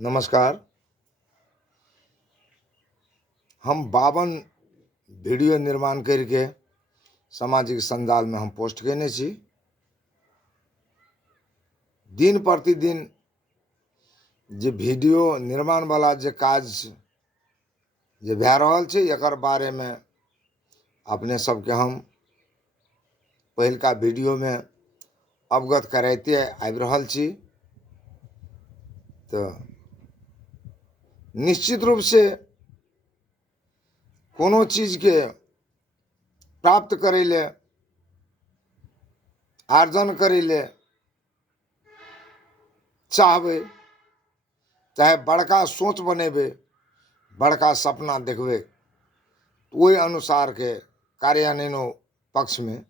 नमस्कार। हम 52 वीडियो निर्माण करके सामाजिक संजाल में हम पोस्ट केने छी। दिन प्रतिदिन जे वीडियो निर्माण वाला जे काज जे भए रहल छै एकर बारे में अपने सबके हम पहिलका वीडियो में अवगत कराइते आबि रहल छी। तो निश्चित रूप से कोनो चीज के प्राप्त करे ले, आर्जन करे ले चाहबे, चाहे बड़का सोच बनेबे, बड़का सपना देखबे, तो वही अनुसार के कार्यान्वयन पक्ष में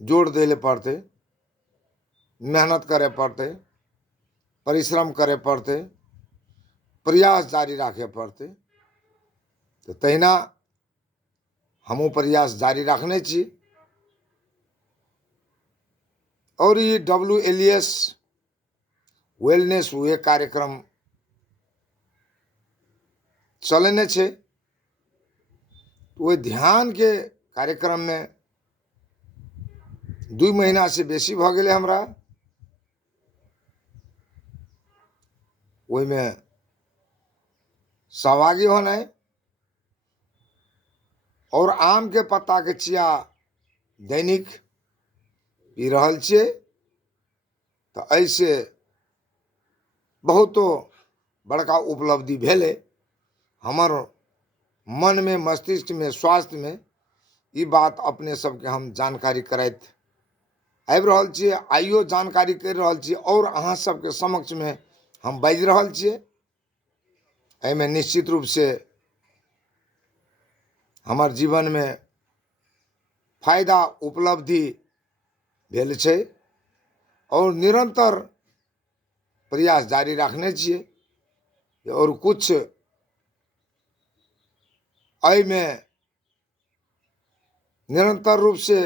जोर देले पड़ते, मेहनत करे पड़ते, परिश्रम करे पड़ते, प्रयास जारी रखे पड़ते। तो तहिना हमू प्रयास जारी रखने छी। और ये WLS वेलनेस हुए कार्यक्रम चलने छे। वो ध्यान के कार्यक्रम में 2 महीना से बेसी भ गेले हमरा। ओहि में सहभागी होना और आम के पत्ता के चिया दैनिक पी रहल छियै। तो ऐसे बहुतो बड़का उपलब्धि भेले हमर मन में, मस्तिष्क में, स्वास्थ्य में। ये बात अपने सबके हम जानकारी करैत आबि रहल छियै, आइयो जानकारी कर रहल छियै और अहाँ सबके समक्ष में हम बाजि रहल छियै। एहिमे निश्चित रूप से हमर जीवन में फायदा उपलब्धि भेल छै और निरंतर प्रयास जारी रखने छियै। और कुछ एहि में निरंतर रूप से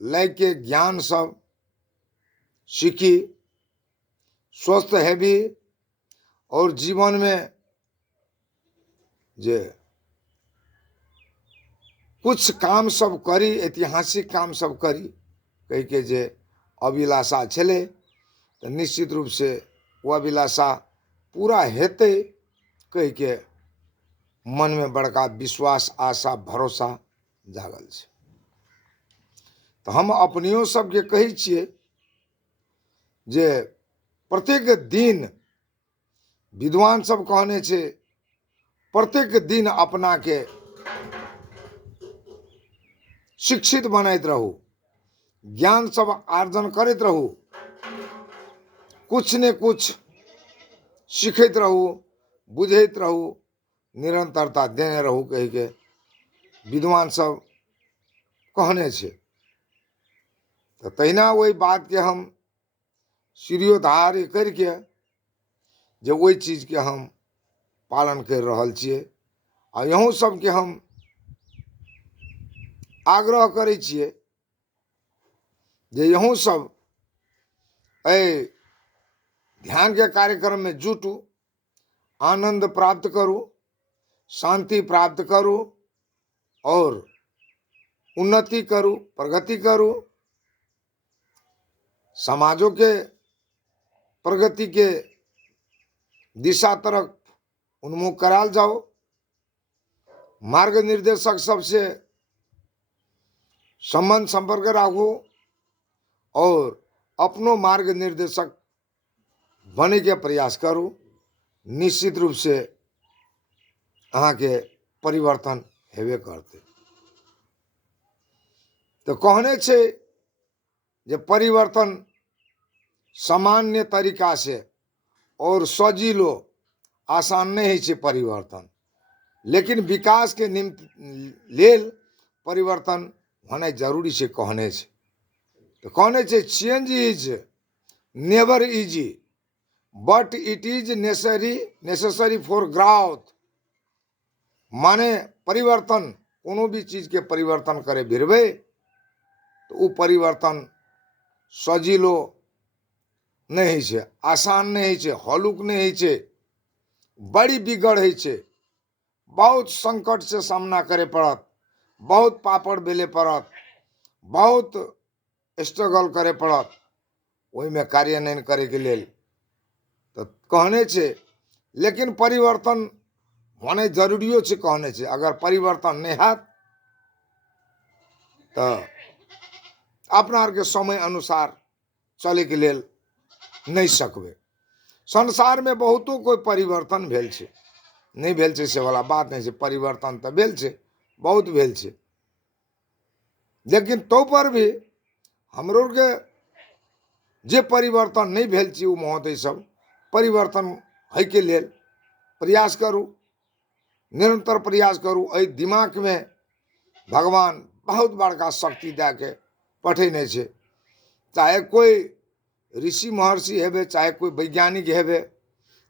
लैके ज्ञान सब सीखी, स्वस्थ हेबी और जीवन में जे कुछ काम सब करी, ऐतिहासिक काम सब करी कह के जे अभिलाषा छले, तो निश्चित रूप से वो अभिलाषा पूरा हेते कह के मन में बड़का विश्वास, आशा, भरोसा जागल छै। तो हम अपनियों सबके कही छियै जे प्रत्येक दिन विद्वान सब कहने छे प्रत्येक दिन अपना के शिक्षित बनैत रहू, ज्ञान सब आर्जन करैत रहू, कुछ ने कुछ सीखैत रहू, बुझैत रहू, निरंतरता देने रहू कह के विद्वान सब कहने छे। तो तहिना वही बात के हम शिरोधार्य करके जे वही चीज के हम पालन कर रहल छियै। आ यहूँ सबके हम आग्रह करे छियै जे यहूँ सब ध्यान के कार्यक्रम में जुटू, आनंद प्राप्त करू, शांति प्राप्त करू और उन्नति करू, प्रगति करू, समाजों के प्रगति के दिशा तरफ उन्मुख कराल जाओ। मार्ग निर्देशक सबसे संबंध संपर्क राखू और अपनो मार्ग निर्देशक बने के प्रयास करू। निश्चित रूप से अहाँ के परिवर्तन हेबे करते। तो कहने छे जे परिवर्तन सामान्य तरीका से और सजीलो आसान नहीं है परिवर्तन, लेकिन विकास के लेल परिवर्तन होना जरूरी से कहने छे। तो कहने छे change is never easy but it is necessary for growth. माने परिवर्तन, कोनो भी चीज के परिवर्तन करे भिरबे तो वो परिवर्तन सजीलो नहीं होइ छै, आसान नहीं होइ छै, हल्लुक नहीं होइ छै, बड़ी बिगड़ होइ छै, बहुत संकट से सामना करे पड़त, बहुत पापड़ बेले पड़त, बहुत स्ट्रगल करे पड़त ओहिमे कार्यान्वयन करे के लेल। तो कहने छै, लेकिन परिवर्तन होने जरूरियो छै, कहने छै अगर परिवर्तन नहीं हैत तो अपना आर के समय अनुसार चले के लेल नहीं सकबे। संसार में बहुतो कोई परिवर्तन भेल छै, नहीं भेल छै से वाला बात नहीं छै, परिवर्तन तो भेल छै, बहुत भेल छै, लेकिन तो पर भी हमरो के जे परिवर्तन नहीं भेल छै, उ महोदय सब परिवर्तन है के लेल प्रयास करू, निरंतर प्रयास करू। एहि दिमाग में भगवान बहुत बड़का शक्ति दे के पठेने छै, चाहे कोई ऋषि महर्षि हेबे, चाहे कोई वैज्ञानिक हेबे,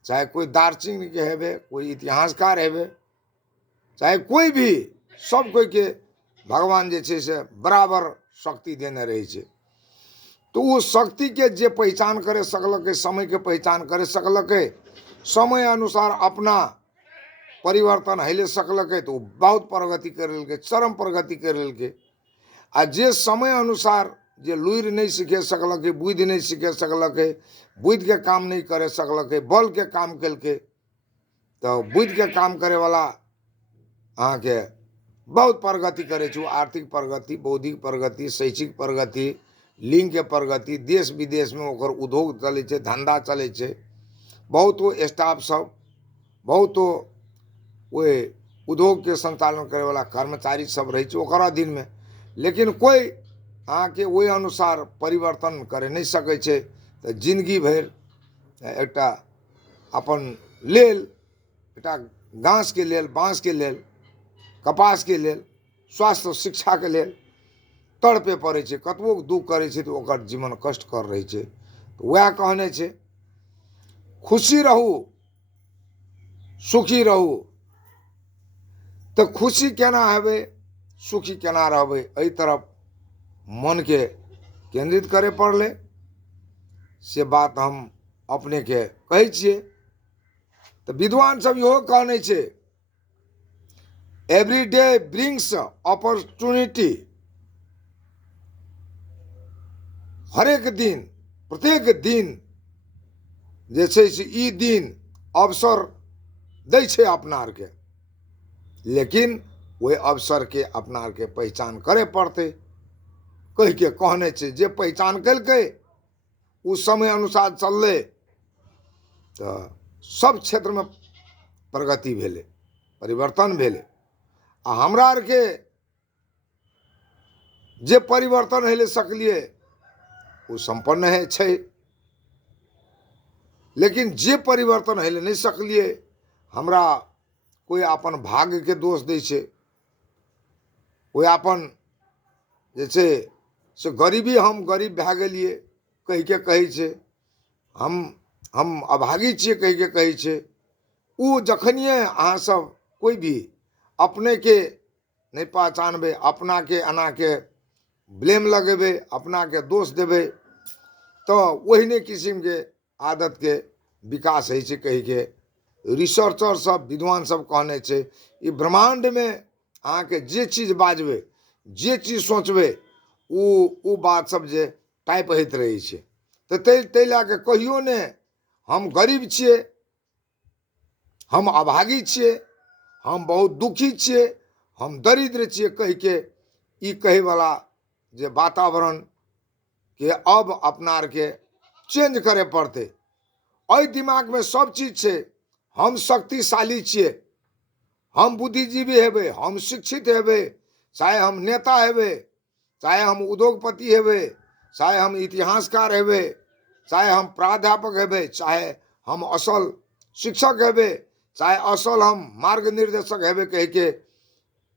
चाहे कोई दार्शनिक हेबे, कोई इतिहासकार हेबे, चाहे कोई भी, सब कोई के भगवान जे छै से बराबर शक्ति देने रहे छै। तो वो शक्ति के जे पहचान करे सकलकै, समय के पहचान करे सकलकै, समय अनुसार अपना परिवर्तन हेले सकलकै, तो बहुत प्रगति कर लेलकै, चरम प्रगति कर लेलकै। आ जे समय अनुसार जे लुरि नहीं सीखे सकलकै, बुद्धि नहीं सीखे सकलकै, बुद्धि के काम नहीं करे सकलकै, बल के काम केलकै, तो बुद्धि के काम करे वाला अहाँ के बहुत प्रगति करे छै। आर्थिक प्रगति, बौद्धिक प्रगति, शैक्षिक प्रगति, लिंग के प्रगति, देश विदेश में ओकर उद्योग चले छै, धंधा चले छै, बहुतो स्टाफ सब, बहुतो वे उद्योग के संचालन करे वाला कर्मचारी सब रहे छै ओकर अधीन में, लेकिन कोई अहाँ के ओहि अनुसार परिवर्तन करे नहीं सकै छै। तो जिंदगी भर एकटा अपन लेल, एकटा घास के लेल, बांस के लेल, कपास के लेल, स्वास्थ्य शिक्षा के लेल तड़पे पड़े छै, कतबो दुख करे छै तो ओकर जीवन कष्ट कर रहे छै। तो वह कहने छै, खुशी रहू, सुखी रहू। तो खुशी केना हेबे, सुखी केना रहबे, एहि तरफ मन के केंद्रित करे पड़ले। से बात हम अपने के कहै छियै। तो विद्वान सब इहो कहने छै, एवरी डे ब्रिंग्स अपॉर्चुनिटी। हरेक दिन, प्रत्येक दिन जे छै से ई दिन अवसर दै छै अपना आर के, लेकिन वही अवसर के अपना आर के पहचान करे पड़ते। कह के कहने छै, जे पहचान कलकै उस समय अनुसार चलले तो सब क्षेत्र में प्रगति भेले, परिवर्तन भेले। आ हमरा आर के जे परिवर्तन हेले सकलिए वो संपन्न है छै, लेकिन जे परिवर्तन हेले नहीं सकलिए, हमरा कोई अपन भाग्य के दोष दै छै, कोई अपन जे छै से गरीबी, हम गरीब भए गेलिए कह के कहै छै, हम अभागी छियै कह के कहै छै। उ जखनिए अहाँ सब कोई भी अपने के नहीं पहचानबे, अपना के एना के ब्लेम लगेबे, अपना के दोष देबे, तो ओहने किस्म के आदत के विकास है छै। कह के रिसर्चर सब, विद्वान सब कहने छै, ई ब्रह्मांड में अहाँ के जे चीज बाजबे, जे चीज सोचबे, उ बात सब जे टाइप होइत रहे छै। तो तै लए कहियो ने हम गरीब छियै, हम अभागी छियै, हम बहुत दुखी छियै, हम दरिद्र छियै कह के ई कहे वाला जे वातावरण के अब अपना आर के चेंज करे पड़ते। एहि दिमाग में सब चीज छै, हम शक्तिशाली छियै, हम बुद्धिजीवी हेबे, हम शिक्षित हेबे, चाहे हम नेता हेबे, चाहे हम उद्योगपति हेबे, चाहे हम इतिहासकार हेबे, चाहे हम प्राध्यापक हेबे, चाहे हम असल शिक्षक हेबे, चाहे असल हम मार्ग निर्देशक हेबे, कह के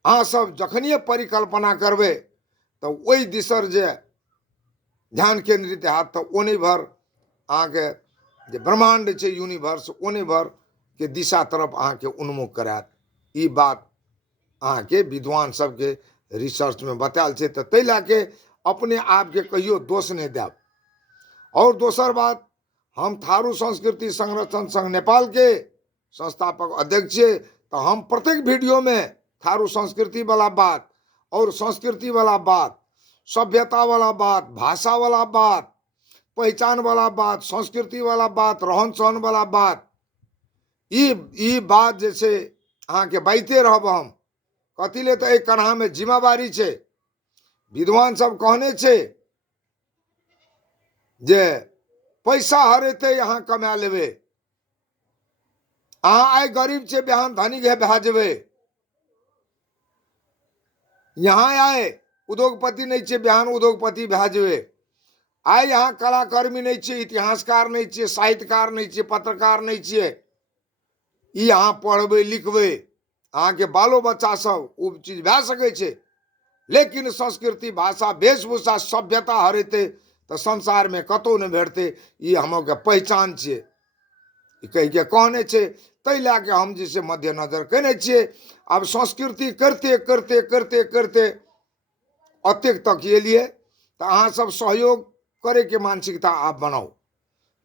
अहाँ सब जखनिए परिकल्पना करबे तो वही दिशर जे ध्यान केंद्रित हैत, तो ओने भर अहाँ के जे ब्रह्मांड छै, यूनिवर्स, ओने भर के दिशा तरफ अहाँ के उन्मुख करात। ई बात अहाँ के विद्वान सब के रिसर्च में बतायल छै। तो तै लए के अपने आप के कहियो दोष नहीं देब। और दोसर बात, हम थारू संस्कृति संरक्षण संघ नेपाल के संस्थापक अध्यक्ष छे, तो हम प्रत्येक वीडियो में थारू संस्कृति वाला बात और संस्कृति वाला बात, सभ्यता वाला बात, भाषा वाला बात, पहचान वाला बात, संस्कृति वाला बात, रहन सहन वाला बात, ई बात जैसे अहाँ के बाइते रहब हम। कथिले तो एक कन्हा में जिम्मेवारी छे। विद्वान सब कहने छे जे पैसा हरेते यहाँ कमा लेबे, अहाँ आइ गरीब छे बिहान धनिक है भए जेबे। यहाँ आए उद्योगपति नहीं छे बिहान उद्योगपति भए जेबे। आइ यहाँ कलाकर्मी नहीं छे, इतिहासकार नहीं छे, साहित्यकार नहीं छे, पत्रकार नहीं छे, ई यहाँ पढ़बे लिखबे अहाँ के बालो बच्चा सब उ चीज भए सके छे। लेकिन संस्कृति, भाषा, वेशभूषा, सभ्यता हरेते तो संसार में कतौ नहीं भेटते। ये हम के पहचान छे कह के कहने छे। तै लाके हम जिसे मद्देनजर कहने छे। अब संस्कृति करते करते करते करते अतेक तक ये लिए तो अहाँ सब सहयोग करे के मानसिकता आप बनाओ।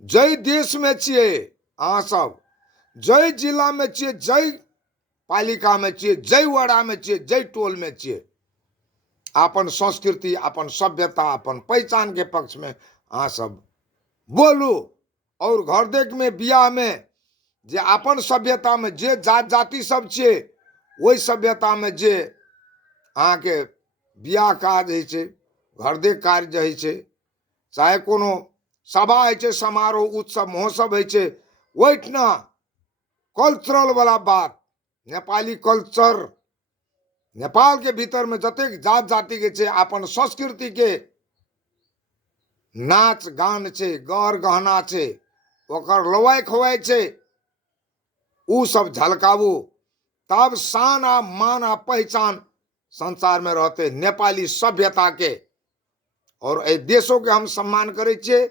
जय देश में छिए अहाँ सब, जय जिला में छिए, जय पालिका में छिए, जय वाड़ा में छिए, जय टोल में छिए, अपन संस्कृति, अपन सभ्यता, अपन पहचान के पक्ष में अहाँ सब बोलू। और घर देख में बियाह में जे अपन सभ्यता में जे जात जाति सब छे, वही सभ्यता में जे अहाँ के बियाह काज है छे, घर देख कार्य है छे, चाहे कोनो सभा है छे, समारोह, उत्सव, महोत्सव है छे, वहीठना कल्चरल वाला बात, नेपाली कल्चर, नेपाल के भीतर में जतेक जात जाति के छे, अपन संस्कृति के नाच गान छे, गौर गहना छे, ओकर लवाई खवाई छे, उ सब झलकाबू। तब शान आ मान आ पहचान संसार में रहते नेपाली सभ्यता के। और ए देशों के हम सम्मान करे छिए,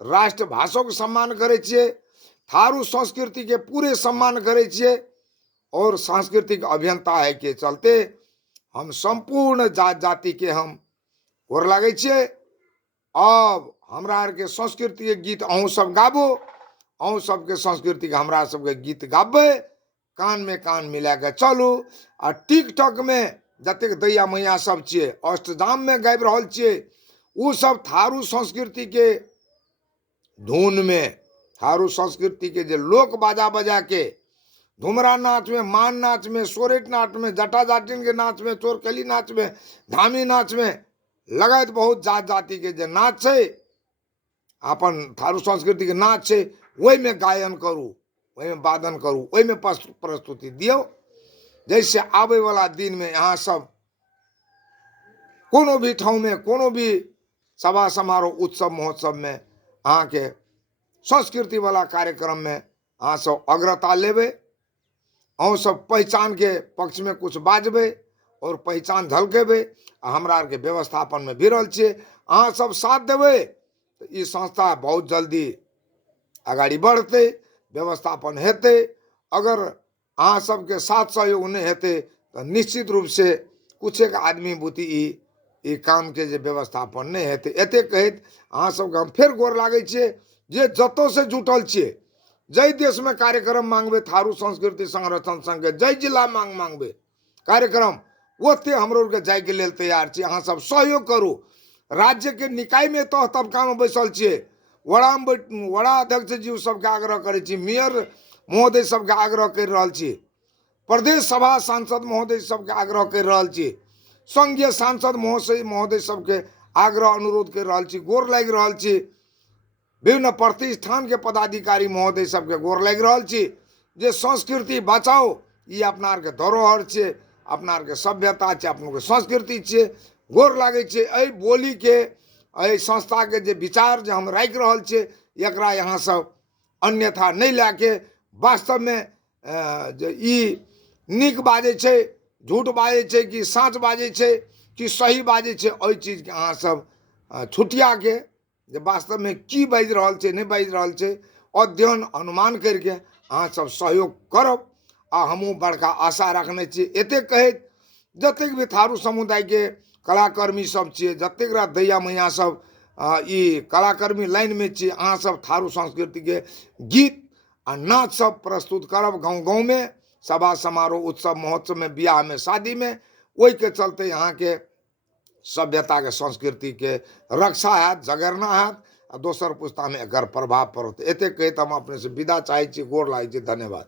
राष्ट्र भाषा के सम्मान करे छिए, थारू संस्कृति के पूरे सम्मान करे छिए। और सांस्कृतिक अभियंता है के चलते हम संपूर्ण जात जाति के हम गोर लागे छिए। अब हमरा आर के संस्कृति के गीत अहूँ सब गाबो, अहूँ सबके संस्कृति के हमरा सबके गीत गाबे, कान में कान मिला के चलू। आ टिकटॉक में जतेक दैया मैया सब छिए, अष्टजाम में गाबि रहल छिए, उ सब थारू संस्कृति के धुन में, थारू संस्कृति के जे लोक बाजा बजा के घुमरा नाच में, मान नाच में, सोरेट नाच में, जटा जाटिन के नाच में, चोरकली नाच में, धामी नाच में लगायत बहुत जात जाति के जे नाच है, अपन थारू संस्कृति के नाच है, वही में गायन करू, वही में वादन करू, वही में प्रस्तुति दियो। जैसे आवे वाला दिन में यहाँ सब कोनो भी ठाव में, कोनो भी सभा समारोह, उत्सव, महोत्सव में अहाँ के संस्कृति वाला कार्यक्रम में अहाँ सब अग्रता लेबे, अहूँ सब पहचान के पक्ष में कुछ बाजबे और पहचान झलकेबे। हमरा आर के व्यवस्थापन में भिड़ल छे, अहाँ सब साथ देबे तो ई संस्था बहुत जल्दी आगाड़ी बढ़ते, व्यवस्थापन हेते। अगर अहाँ सबके साथ सहयोग नहीं हेते तो निश्चित रूप से कुछ एक आदमी बुती ई काम के जे व्यवस्थापन नहीं हेते। एते कहत अहाँ सबके हम फेर गोर लागे छे जे जतो से जुटल छे। जय देश में कार्यक्रम मांगबे थारू संस्कृति संरक्षण संघ के, जय जिला मांगबे कार्यक्रम, ओते हमरो के जाय के लेल तैयार छी। अहाँ सब सहयोग करू। राज्य के निकाय में तो तबका में बैसल छिए, वड़ा अध्यक्ष जी सबके आग्रह करे छी, मेयर महोदय सबके आग्रह कर रहल छी, प्रदेश सभा सांसद महोदय सबके आग्रह कर रहल छी, संघीय सांसद महोदय सबके आग्रह अनुरोध कर रहल छी, गोर लागि रहल छी। विभिन्न प्रतिष्ठान के पदाधिकारी महोदय सबके गोर लागि रहल छी जे संस्कृति बचाओ। ये अपना आर के धरोहर छे, अपना आर के सभ्यता छे, अपना के संस्कृति छे। गोर लागे छे एहि बोली के, एहि संस्था के जे विचार जे हम राखि रहल छे, एकरा यहाँ सब अन्यथा नहीं लाके वास्तव में जे ई नीक बाजे छे, झूठ बाजे छे कि साँच बाजे छे कि सही बाजे छे, ओहि चीज के अहाँ सब छुटिया के जे वास्तव में की बाजि रहल छे, नहीं बाजि रहल छे, अध्ययन अनुमान करके अहाँ सब सहयोग करब। आ हमहूँ बड़का आशा रखने छी। एते कहैत जतेक भी थारू समुदाय के कलाकर्मी सब छिए, जतेक दैया मैया सब ई कलाकर्मी लाइन में छी, अहाँ सब थारू संस्कृति के गीत आ नाच सब प्रस्तुत करब गाँव गाँव में, सभा समारोह उत्सव महोत्सव में, बियाह में, शादी में। ओहि के चलते यहाँ के सभ्यता के संस्कृति के रक्षा हैत, जगरना हैत, आ दोसर पुस्ता में एकर प्रभाव पड़त। एते कहत हम अपने से विदा चाहे छी, गोर लागै छी, धन्यवाद।